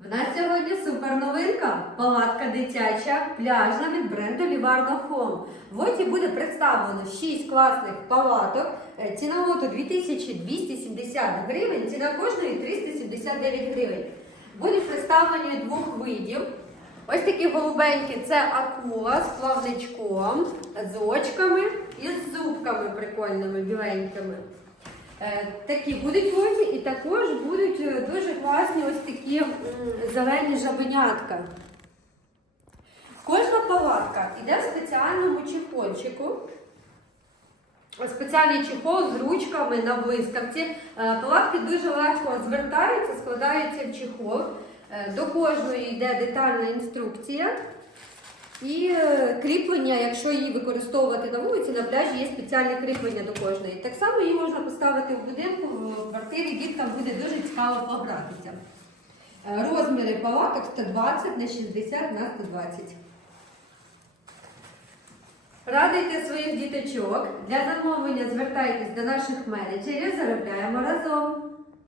В нас сьогодні супер новинка. Палатка дитяча, пляжна від бренду Livarno Home. В оці буде представлено 6 класних палаток. Е, Ціна лоту 2270 гривень, ціна кожної 379 гривень. Будуть представлені двох видів. Ось такі голубенькі це акула з плавничком, з очками і з зубками прикольними, біленькими. Е, Такі будуть возі, і також будуть е, дуже класні м, зелені жабенятка. Кожна палатка йде в спеціальному чехольчику. Спеціальний чехол з ручками на блискавці. Е, Палатки дуже легко звертаються, складаються в чехол. Е, До кожної йде детальна інструкція. І е, кріплення, якщо її використовувати на вулиці, на пляжі є спеціальне кріплення до кожної. Так само її можна поставити в будинку, в квартирі, діткам буде дуже цікаво погратися. Е, Розміри палаток 120 на 60 на 120. Радуйте своїх діточок. Для замовлення звертайтесь до наших менеджерів, заробляємо разом.